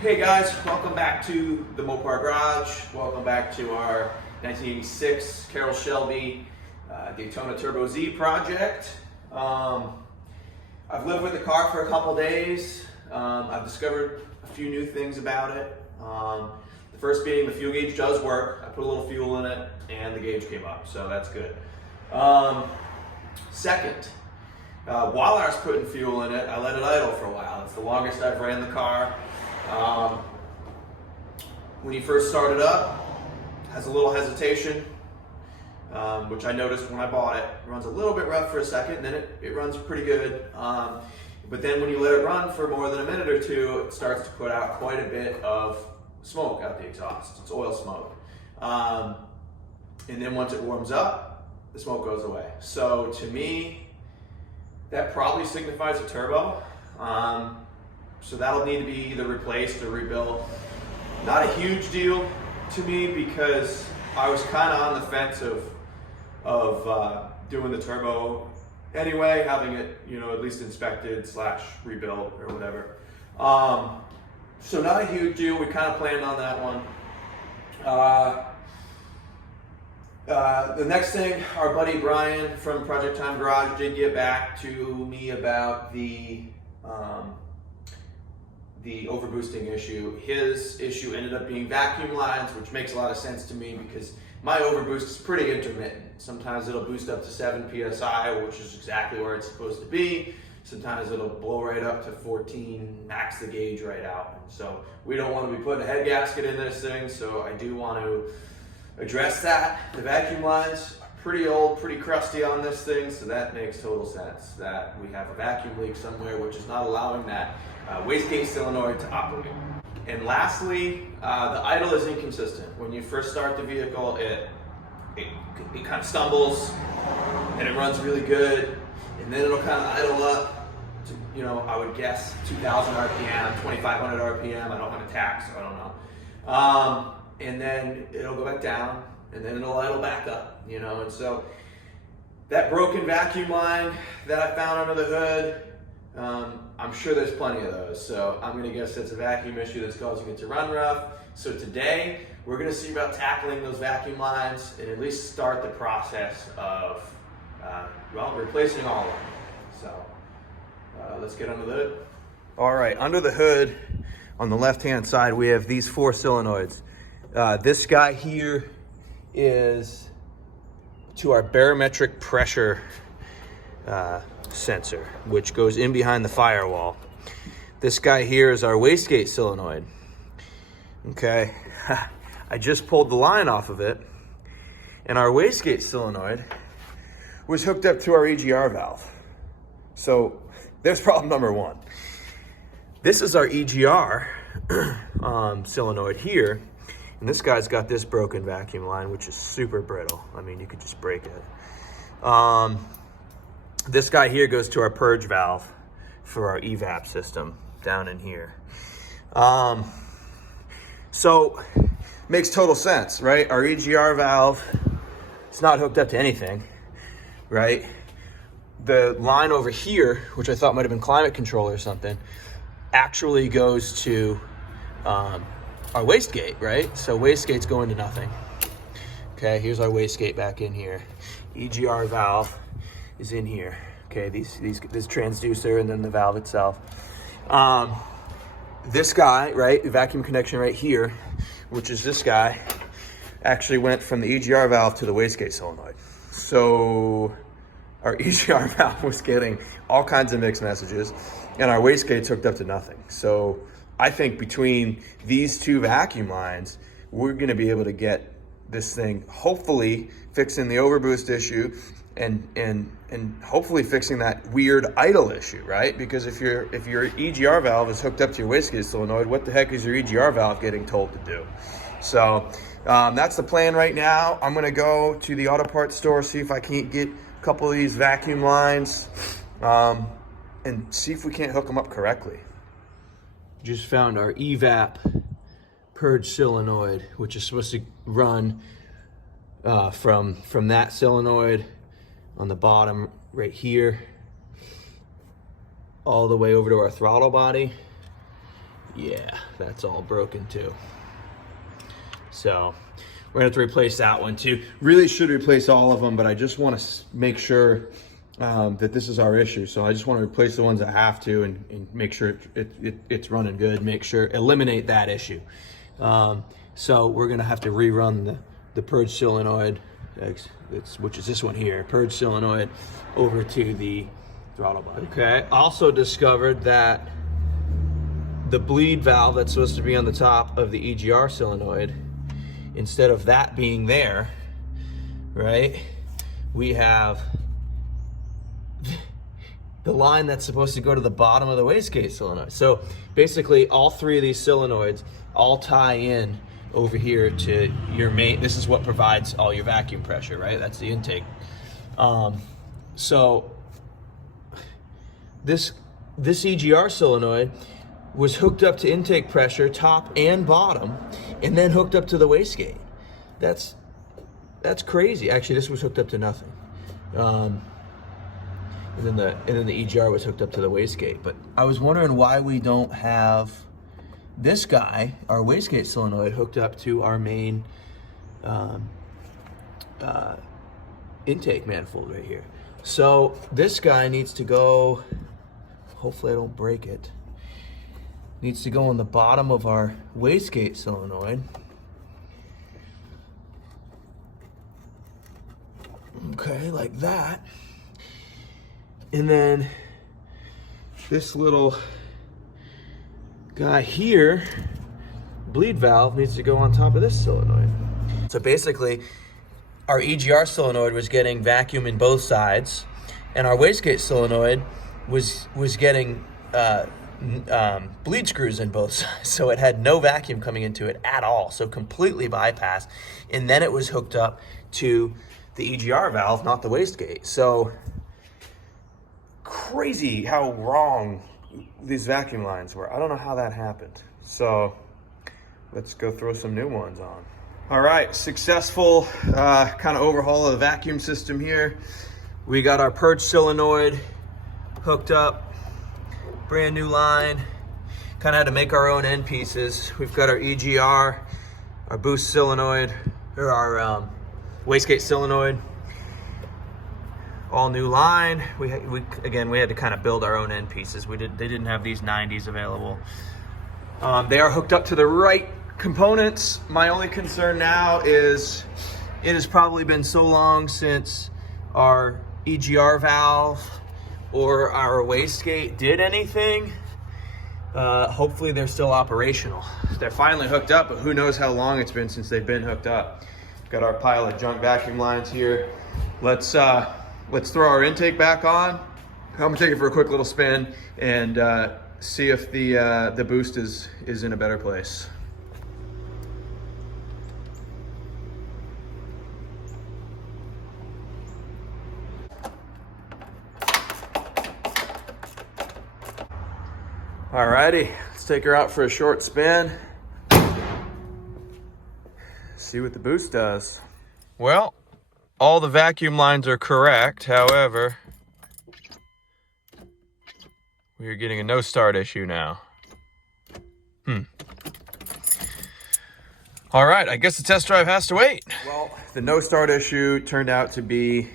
Hey guys, welcome back to the Mopar Garage. Welcome back to our 1986 Carroll Shelby Daytona Turbo Z project. I've lived with the car for a couple days. I've discovered a few new things about it. The first being the fuel gauge does work. I put a little fuel in it and the gauge came up, so that's good. Second, while I was putting fuel in it, I let it idle for a while. It's the longest I've ran the car. When you first start it up, has a little hesitation, which I noticed when I bought it. It runs a little bit rough for a second, and then it runs pretty good. But then when you let it run for more than a minute or two, it starts to put out quite a bit of smoke out the exhaust. It's oil smoke. And then once it warms up, the smoke goes away. So to me, that probably signifies a turbo. So that'll need to be either replaced or rebuilt. Not a huge deal to me because I was kind of on the fence of doing the turbo anyway, having it, at least inspected / rebuilt or whatever. So not a huge deal. We kind of planned on that one. The next thing, our buddy Brian from Project Time Garage did get back to me about the overboosting issue. His issue ended up being vacuum lines, which makes a lot of sense to me because my overboost is pretty intermittent. Sometimes it'll boost up to 7 PSI, which is exactly where it's supposed to be. Sometimes it'll blow right up to 14, max the gauge right out. So we don't want to be putting a head gasket in this thing, so I do want to address that. The vacuum lines are pretty old, pretty crusty on this thing, so that makes total sense that we have a vacuum leak somewhere which is not allowing that wastegate solenoid to operate. And lastly, the idle is inconsistent. When you first start the vehicle, it kind of stumbles, and it runs really good, and then it'll kind of idle up to, I would guess 2,000 RPM, 2,500 RPM. I don't have a tach, so I don't know. And then it'll go back down, and then it'll idle back up, and so that broken vacuum line that I found under the hood, I'm sure there's plenty of those, so I'm going to guess it's a vacuum issue that's causing it to run rough. So today, we're going to see about tackling those vacuum lines and at least start the process of, replacing all of them. So, let's get under the hood. All right, under the hood, on the left-hand side, we have these 4 solenoids. This guy here is to our barometric pressure sensor, which goes in behind the firewall. This guy here is our wastegate solenoid. Okay, I just pulled the line off of it, and our wastegate solenoid was hooked up to our EGR valve. So there's problem number 1. This is our EGR solenoid here, and this guy's got this broken vacuum line, which is super brittle. I mean, you could just break it. This guy here goes to our purge valve for our evap system down in here. So makes total sense, right? Our EGR valve, it's not hooked up to anything, right? The line over here, which I thought might have been climate control or something, actually goes to our wastegate, right? So wastegate's going to nothing. Okay, here's our wastegate back in here. EGR valve is in here. Okay, this transducer and then the valve itself. This guy, right, the vacuum connection right here, which is this guy, actually went from the EGR valve to the wastegate solenoid. So our EGR valve was getting all kinds of mixed messages, and our wastegate's hooked up to nothing. So I think between these 2 vacuum lines, we're gonna be able to get this thing hopefully fixing the overboost issue and hopefully fixing that weird idle issue, right? Because if your EGR valve is hooked up to your wastegate solenoid, what the heck is your EGR valve getting told to do? So that's the plan right now. I'm gonna go to the auto parts store, see if I can't get a couple of these vacuum lines and see if we can't hook them up correctly. Just found our evap purge solenoid, which is supposed to run from that solenoid on the bottom right here all the way over to our throttle body, Yeah, that's all broken too. So we're gonna have to replace that one too. Really should replace all of them, but I just want to make sure that this is our issue. So I just want to replace the ones that have to and make sure it's running good. Make sure, eliminate that issue. So we're gonna have to rerun the purge solenoid, which is this one here, purge solenoid, over to the throttle body. Okay, also discovered that the bleed valve that's supposed to be on the top of the EGR solenoid, instead of that being there, right, we have the line that's supposed to go to the bottom of the wastegate solenoid. So basically all three of these solenoids all tie in over here to your main. This is what provides all your vacuum pressure, right? That's the intake. So this EGR solenoid was hooked up to intake pressure, top and bottom, and then hooked up to the wastegate. That's crazy. Actually, this was hooked up to nothing. And then the EGR was hooked up to the wastegate. But I was wondering why we don't have this guy, our wastegate solenoid, hooked up to our main intake manifold right here. So this guy needs to go, hopefully I don't break it, needs to go on the bottom of our wastegate solenoid. Okay, like that. And then this little guy here, bleed valve, needs to go on top of this solenoid. So basically, our EGR solenoid was getting vacuum in both sides, and our wastegate solenoid was getting bleed screws in both sides. So it had no vacuum coming into it at all, so completely bypassed. And then it was hooked up to the EGR valve, not the wastegate. So crazy how wrong these vacuum lines were. I don't know how that happened. So let's go throw some new ones on. All right, successful kind of overhaul of the vacuum system here. We got our purge solenoid hooked up, brand new line. Kind of had to make our own end pieces. We've got our EGR, our boost solenoid, or our wastegate solenoid. All new line. We had to kind of build our own end pieces. They didn't have these 90s available. They are hooked up to the right components. My only concern now is it has probably been so long since our EGR valve or our wastegate did anything. Hopefully they're still operational. They're finally hooked up, but who knows how long it's been since they've been hooked up. Got our pile of junk vacuum lines here. Let's throw our intake back on. I'm gonna take it for a quick little spin and see if the boost is in a better place. Alrighty, let's take her out for a short spin. See what the boost does. Well, all the vacuum lines are correct. However, we are getting a no start issue now. All right, I guess the test drive has to wait. Well, the no start issue turned out to be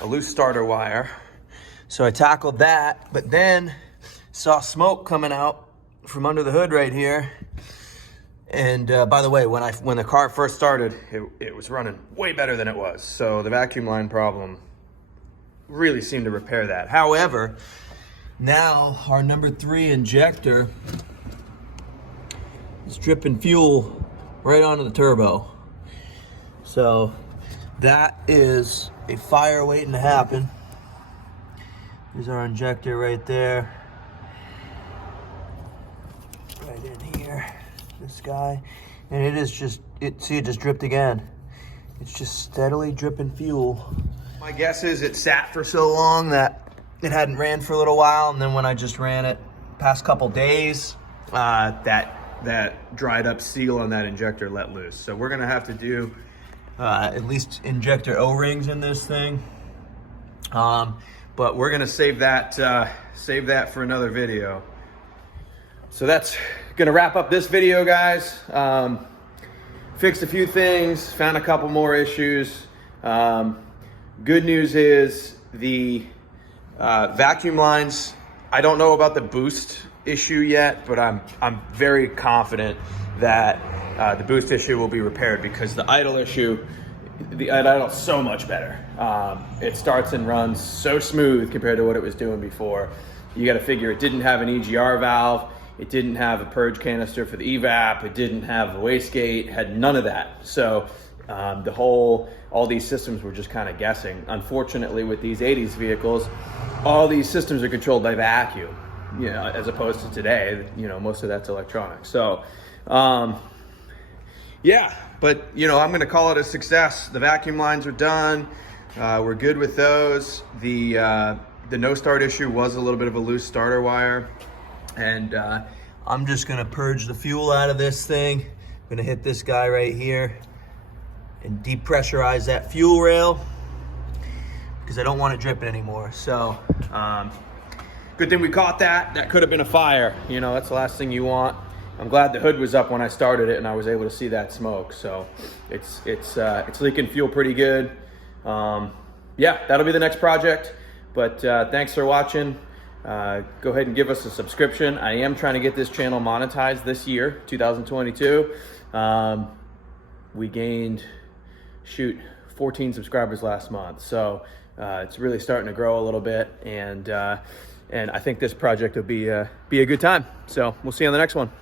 a loose starter wire. So I tackled that, but then saw smoke coming out from under the hood right here. And by the way, when the car first started, it was running way better than it was. So the vacuum line problem really seemed to repair that. However, now our number 3 injector is dripping fuel right onto the turbo. So that is a fire waiting to happen. There's our injector right there. Right in here, this guy. And it is just, see, it just dripped again. It's just steadily dripping fuel. My guess is it sat for so long that it hadn't ran for a little while, and then when I just ran it past couple days, that dried up seal on that injector let loose. So we're gonna have to do at least injector O-rings in this thing. But we're gonna save that for another video. So that's gonna wrap up this video, guys. Fixed a few things, found a couple more issues. Good news is the vacuum lines, I don't know about the boost issue yet, but I'm very confident that the boost issue will be repaired, because the idle issue, the idle's so much better. It starts and runs so smooth compared to what it was doing before. You got to figure it didn't have an EGR valve, it didn't have a purge canister for the evap, it didn't have a wastegate, had none of that. So all these systems were just kind of guessing. Unfortunately, with these 80s vehicles, all these systems are controlled by vacuum, you know, as opposed to today, you know, most of that's electronic. So, yeah, but you know, I'm going to call it a success. The vacuum lines are done. We're good with those. The no start issue was a little bit of a loose starter wire, and I'm just going to purge the fuel out of this thing. I'm going to hit this guy right here and depressurize that fuel rail, because I don't want it dripping anymore. So good thing we caught that. That could have been a fire. You know, that's the last thing you want. I'm glad the hood was up when I started it and I was able to see that smoke. So it's leaking fuel pretty good. Yeah, that'll be the next project. But thanks for watching. Go ahead and give us a subscription. I am trying to get this channel monetized this year, 2022. We gained, 14 subscribers last month. So it's really starting to grow a little bit, and I think this project will be a good time. So we'll see you on the next one.